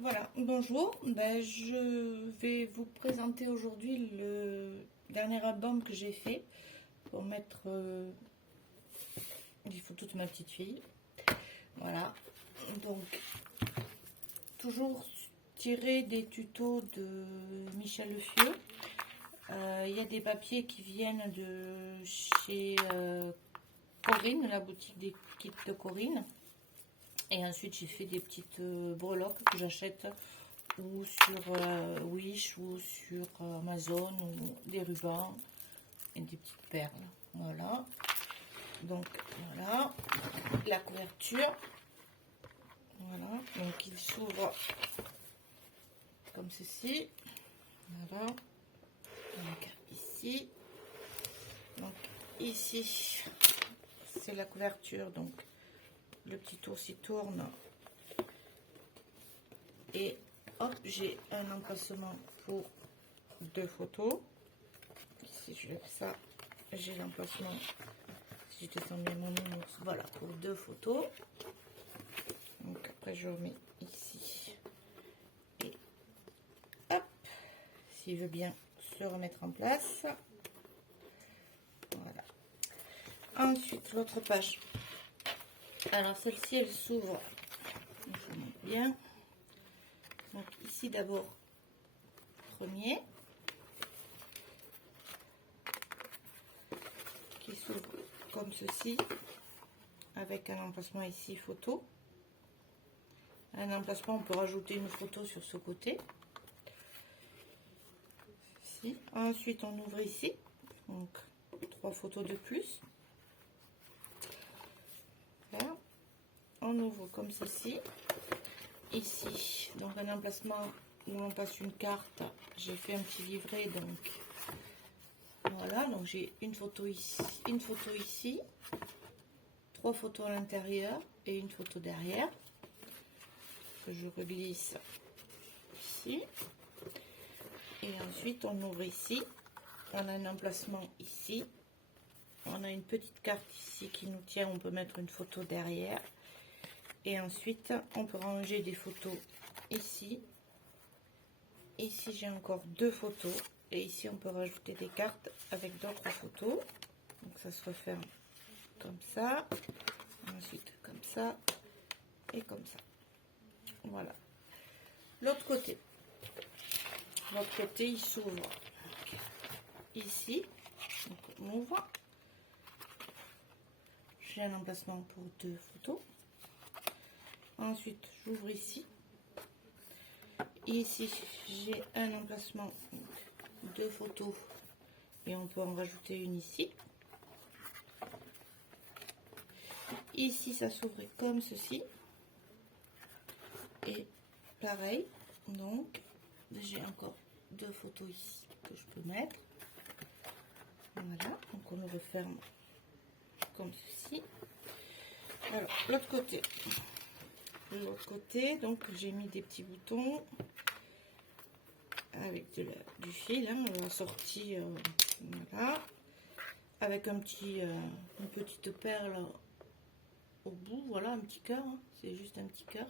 Voilà, bonjour. Je vais vous présenter aujourd'hui le dernier album que j'ai fait pour mettre des photos de ma petite fille. Voilà, donc toujours tiré des tutos de Michel Le Fieux. Il y a des papiers qui viennent de chez Corinne, la boutique des kits de Corinne. Et ensuite, j'ai fait des petites breloques que j'achète ou sur Wish ou sur Amazon, ou des rubans et des petites perles. Voilà. Donc, voilà. La couverture. Voilà. Donc, il s'ouvre comme ceci. Voilà. Donc, ici. Donc, ici, c'est la couverture. Donc, le petit ours il tourne. Et hop, j'ai un emplacement pour deux photos. Si je lève ça, j'ai l'emplacement. Si je descends bien mon ours, voilà, pour deux photos. Donc après, je remets ici. Et hop, s'il veut bien se remettre en place. Voilà. Ensuite, l'autre page. Alors, celle-ci, elle s'ouvre. Je vous montre bien. Donc ici, d'abord, premier. Qui s'ouvre comme ceci, avec un emplacement ici photo. Un emplacement, on peut rajouter une photo sur ce côté. Ici. Ensuite, on ouvre ici, donc 3 photos de plus. Là, on ouvre comme ceci. Ici, donc un emplacement où on passe une carte. J'ai fait un petit livret, donc voilà. Donc j'ai une photo ici, 3 photos à l'intérieur et une photo derrière. Que je reglisse ici. Et ensuite, on ouvre ici. On a un emplacement ici. On a une petite carte ici qui nous tient. On peut mettre une photo derrière. Et ensuite, on peut ranger des photos ici. Ici, j'ai encore 2 photos. Et ici, on peut rajouter des cartes avec d'autres photos. Donc, ça se referme comme ça. Ensuite, comme ça. Et comme ça. Voilà. L'autre côté. L'autre côté, il s'ouvre ici. Donc, on ouvre. J'ai un emplacement pour 2 photos. Ensuite, j'ouvre ici. Ici, j'ai un emplacement, 2 photos. Et on peut en rajouter une ici. Ici, ça s'ouvre comme ceci. Et pareil. Donc, j'ai encore 2 photos ici que je peux mettre. Voilà. Donc, on le referme comme ceci. Alors, l'autre côté. L'autre côté, donc j'ai mis des petits boutons avec du fil, hein, sorti, voilà, avec un petit, une petite perle au bout, voilà, un petit cœur, hein, c'est juste un petit cœur,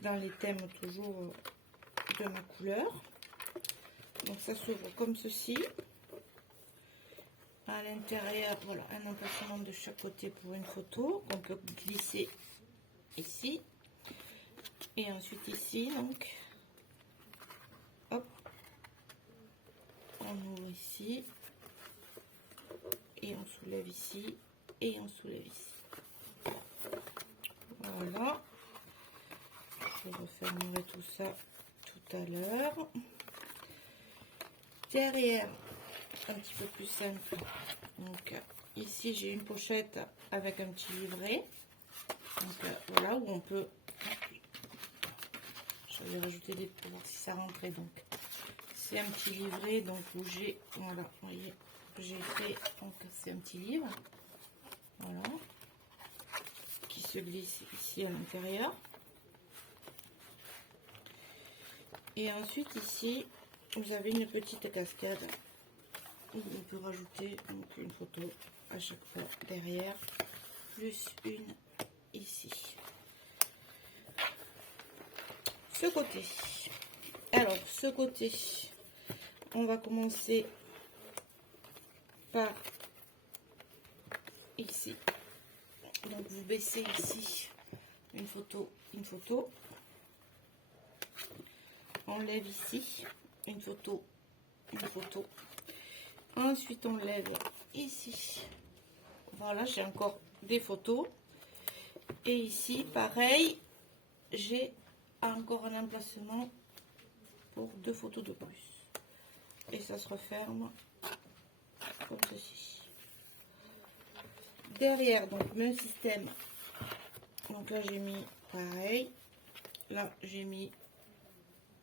dans les thèmes toujours de ma couleur. Donc ça s'ouvre comme ceci. À l'intérieur, voilà, un emplacement de chaque côté pour une photo qu'on peut glisser ici. Et ensuite ici, donc, hop, on ouvre ici, et on soulève ici, et on soulève ici. Voilà. Je refermerai tout ça tout à l'heure. Derrière, un petit peu plus simple. Donc, ici, j'ai une pochette avec un petit livret. Donc, voilà, où on peut... J'avais rajouté des pour voir si ça rentrait. Donc, c'est un petit livret, donc où j'ai... Voilà, vous voyez, j'ai fait... Donc, c'est un petit livre. Voilà. Qui se glisse ici à l'intérieur. Et ensuite, ici, vous avez une petite cascade où on peut rajouter donc une photo à chaque fois derrière, plus une ici. ce côté. Alors, ce côté, on va commencer par ici. Donc, vous baissez ici une photo, une photo. On lève ici une photo, une photo. Ensuite, on lève ici. Voilà, j'ai encore des photos. Et ici, pareil, j'ai encore un emplacement pour 2 photos de plus. Et ça se referme comme ceci. Derrière, donc, même système. Donc là, j'ai mis pareil. Là, j'ai mis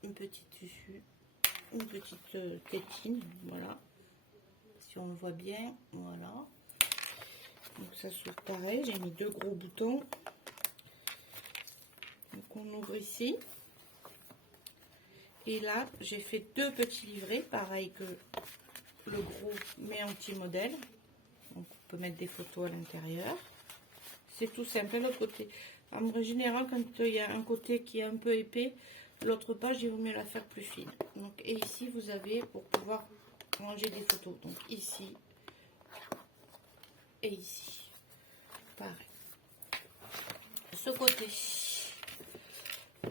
une petite tissu, une petite tétine, voilà. Si on le voit bien, voilà. Donc ça s'ouvre pareil, j'ai mis 2 gros boutons. Donc on ouvre ici. Et là, j'ai fait 2 petits livrets, pareil que le gros, mais en petit modèle. Donc on peut mettre des photos à l'intérieur. C'est tout simple. L'autre côté, en général, quand il y a un côté qui est un peu épais, l'autre page, il vaut mieux la faire plus fine. Donc, et ici, vous avez pour pouvoir ranger des photos. Donc ici et ici. Pareil. Ce côté.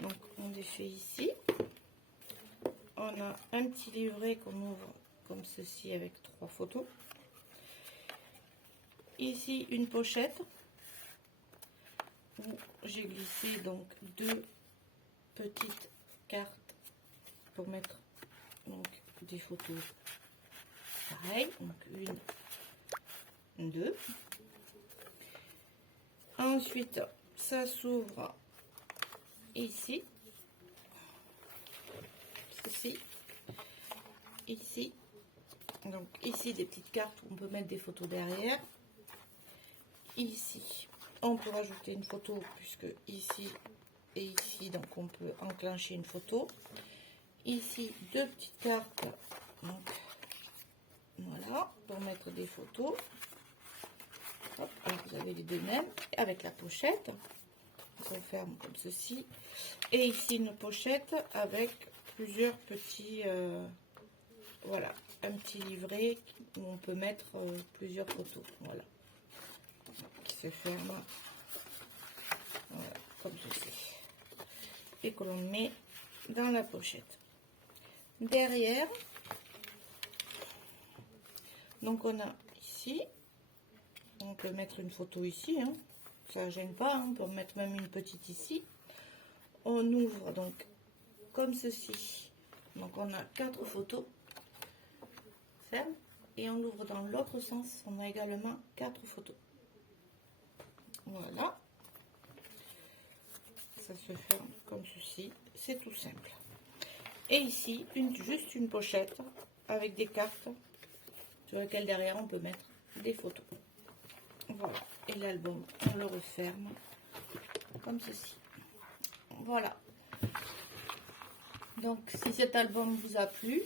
Donc on défait ici. On a un petit livret qu'on ouvre comme ceci avec 3 photos. Ici, une pochette où j'ai glissé donc 2 petites cartes pour mettre donc des photos. Pareil, donc une, 2. Ensuite, ça s'ouvre ici, ceci, ici. Donc ici des petites cartes où on peut mettre des photos derrière. Ici, on peut rajouter une photo puisque ici et ici, donc on peut enclencher une photo. Ici, 2 petites cartes. Donc, voilà, pour mettre des photos. Hop, alors vous avez les 2 mêmes avec la pochette. On ferme comme ceci. Et ici, une pochette avec plusieurs petits... voilà, un petit livret où on peut mettre plusieurs photos. Voilà. Qui se ferme. Voilà, comme ceci. Et que l'on met dans la pochette. Derrière, donc on a ici, on peut mettre une photo ici, hein, ça gêne pas, hein, on peut mettre même une petite ici. On ouvre donc comme ceci, donc on a 4 photos, ferme, et on ouvre dans l'autre sens, on a également 4 photos. Voilà, ça se ferme comme ceci, c'est tout simple. Et ici, juste une pochette avec des cartes sur lesquelles derrière on peut mettre des photos. Voilà, et l'album, on le referme comme ceci. Voilà. Donc, si cet album vous a plu,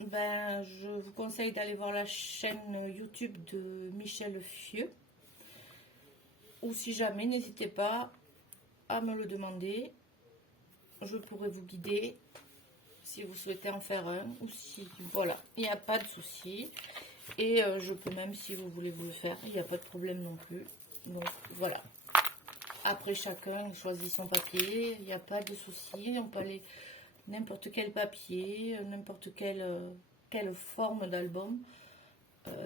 ben, je vous conseille d'aller voir la chaîne YouTube de Michel Fieux. Ou si jamais, n'hésitez pas à me le demander. Je pourrais vous guider si vous souhaitez en faire un. Ou si, voilà, il n'y a pas de souci. Et je peux même, si vous voulez vous le faire, il n'y a pas de problème non plus. Donc, voilà. Après, chacun choisit son papier. Il n'y a pas de souci. On peut aller n'importe quel papier, n'importe quelle forme d'album.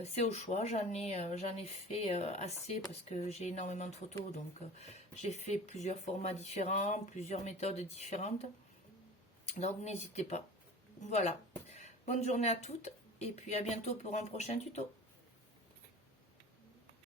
C'est au choix. J'en ai fait assez parce que j'ai énormément de photos. Donc, j'ai fait plusieurs formats différents, plusieurs méthodes différentes. Donc, n'hésitez pas. Voilà. Bonne journée à toutes. Et puis, à bientôt pour un prochain tuto.